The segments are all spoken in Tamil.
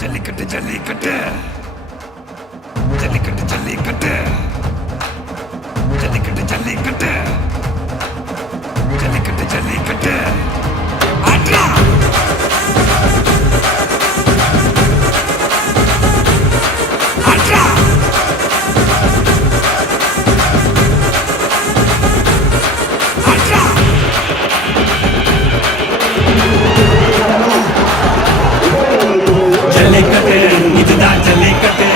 ஜல்லிக்கட்டு ஜல்லிக்கட்டு ஜல்லிக்கட்டு ஜல்லிக்கட்டு ஜல்லிக்கட்டு ஜல்லிக்கட்டு ஜல்லிக்கட்டு ஜல்லிக்கட்டு ஆட்ரா ஆட்ரா ஆட்ரா ஜல்லிக்கட்டு இதுதான் ஜல்லிக்கட்டு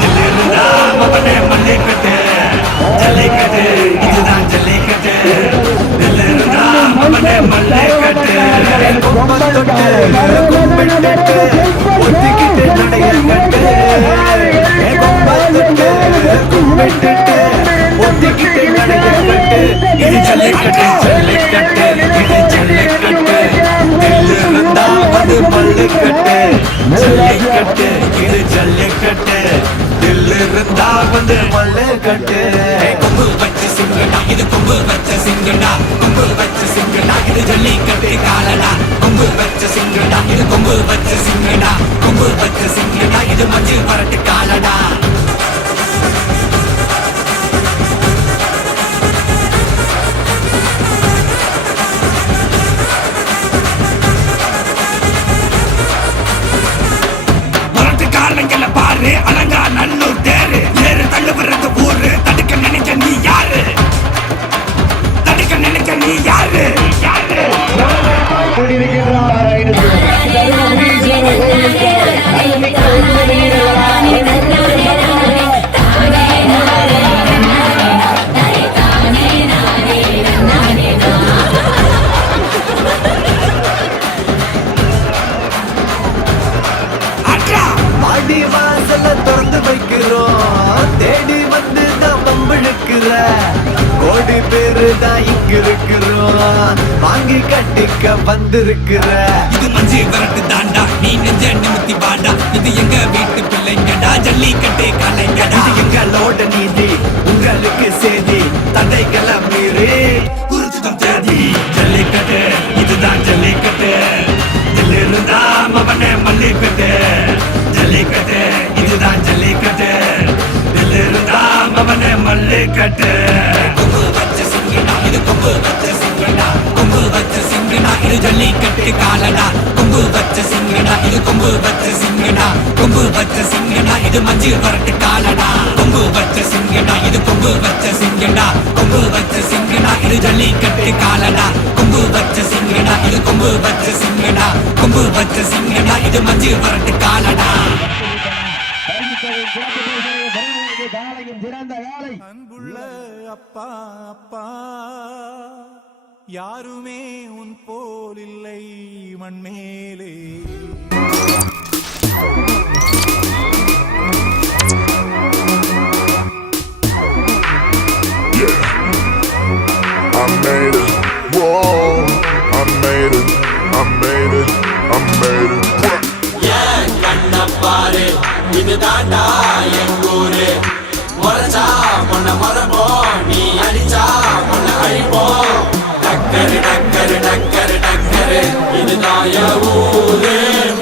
தில்லிருந்தா மவனே மல்லிக்கட்டு ஜல்லிக்கட்டு இதுதான் ஜல்லிக்கட்டு தில்லிருந்தா மவனே மல்லிக்கட்டு கும்பத்தொட்டு கும்பிட்டு ஒத்திக்கிட்டு நடைய கட்டு கும்பத்தொட்டு கும்பிட்டு ஒத்திக்கிட்டு நடைய கட்டு இது ஜல்லிக்கட்டு ஜல்லிக்கட்டு இது ஜல்லிக்கட்டு தில்லிருந்தா வந்து மல்லிக்கட்டு ஜல்லிக்கட்டு இது ஜல்லிக்கட்டு தில்லிருந்தா வந்து மல்லிக்கட்டு கொம்பு வச்சு சிங்கடா இது கொம்பு வச்ச சிங்கடா கொம்பு வச்ச சிங்கடா இது ஜல்லிக்கட்டு காலடா கொம்பு வச்ச சிங்கடா இது கொம்பு வச்ச சிங்கடா கொம்பு வச்ச சிங்கடா இது மஞ்சு பரட்டு காலடா பாரு அலங்கா நல்லூர் தேரு ஏறு தள்ளுவரது ஊரு தடுக்க நினைக்க நீ யாரு தடுக்க நினைக்க நீ யாரு திறந்து வைக்கிறோம் தேடி வந்து தான் பம்பிழுக்கிற கோடி பேரு தான் இங்க இருக்கிறோம் வாங்கி கட்டிக்க வந்திருக்கிற இது மஞ்சி வரட்டு தாண்டா நீ நெஞ்ச நிமித்தி பாண்டா இது எங்க வீட்டு பிள்ளைங்கடா ஜல்லிக்கட்டு கலைஞடா இது எங்களோட நீதி உங்களுக்கு செய்தி தடைகளை மீறி குறிச்சுதான் தேதி ஜல்லிக்கட்டு இதுதான் ஜல்லிக்கட்டு இதிலிருந்தா மவனே மல்லிக்கட்டு ஜல்லிக்கட்டு இதுதான் ஜல்லிக்கட்டு இதிலிருந்தா மவனே மல்லிக்கட்டு கொம்பு வச்ச சிங்கடா இது கொம்பு வச்ச சிங்கடா கொம்பு வச்ச சிங்கடா இது ஜல்லிக்கட்டு காலடா கொம்பு வச்ச சிங்கடா இது கொம்பு வச்ச சிங்கடா கொம்பு வச்ச சிங்கடா இது மஞ்சு வரட்டு காலடா கொம்பு வச்ச சிங்கடா இது கொம்பு வச்ச சிங்கடா கொம்பு வச்ச சிங்கடா இது ஜல்லிக்கட்டு காலடா கொம்பு வச்ச சிங்கடா இது கொம்பு வச்ச சிங்கடா கொம்பு வச்ச சிங்கடா இது மஞ்சு வரட்டு காலடா அன்புள்ள அப்பா அப்பா யாருமே உன் போல் இல்லை மண்மேலே I made it, whoa, I made it, I made it, I made it. ஏன் கண்ண பாரு இது தாண்டா எங்கூரு முறைச்சா பொண்ண மரபோம் நீ அடிச்சா பொண்ண அழிப்போம் டக்கரு டக்கரு டக்கரு டக்கரு இதுதான் என் ஊரு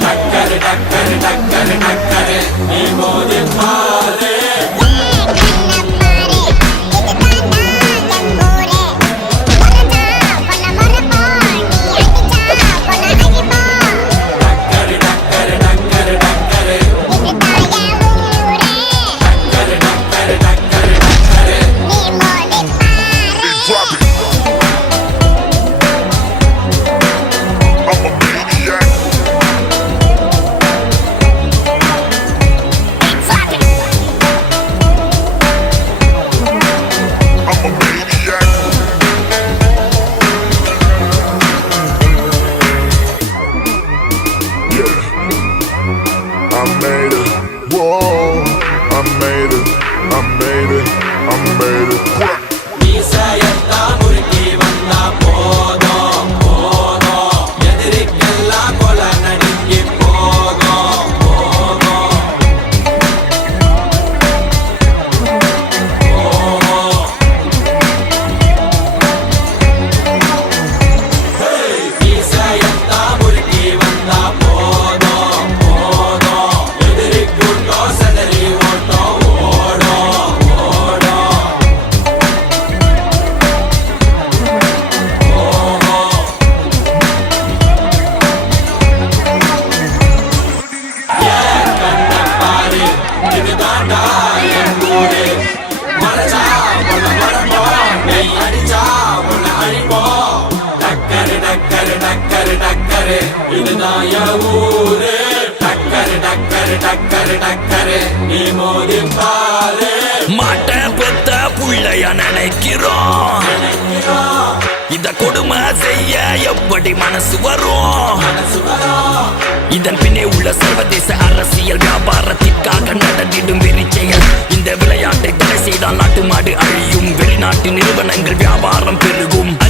டக்கரு டக்கரு டக்கரு டக்கரு நீ மோதி பாரு I'm a maniac. இதுதான் என் ஊரு. டக்கரு டக்கரு டக்கரு டக்கரு நீ மோதி பாரு. மாட்ட பெத்த புள்ளைய நினைக்கிறோம். இத கொடுமை செய்ய எப்படி மனசு வரும்? இதன் பின்னே உள்ள சர்வதேச அரசியல் வியாபாரத்திற்காக நடந்திடும் வெறிச்செயல். இந்த விளையாட்டை தடை செய்தால் நாட்டு மாடு அழியும். வெளிநாட்டு நிறுவனங்கள் வியாபாரம் பெருகும்.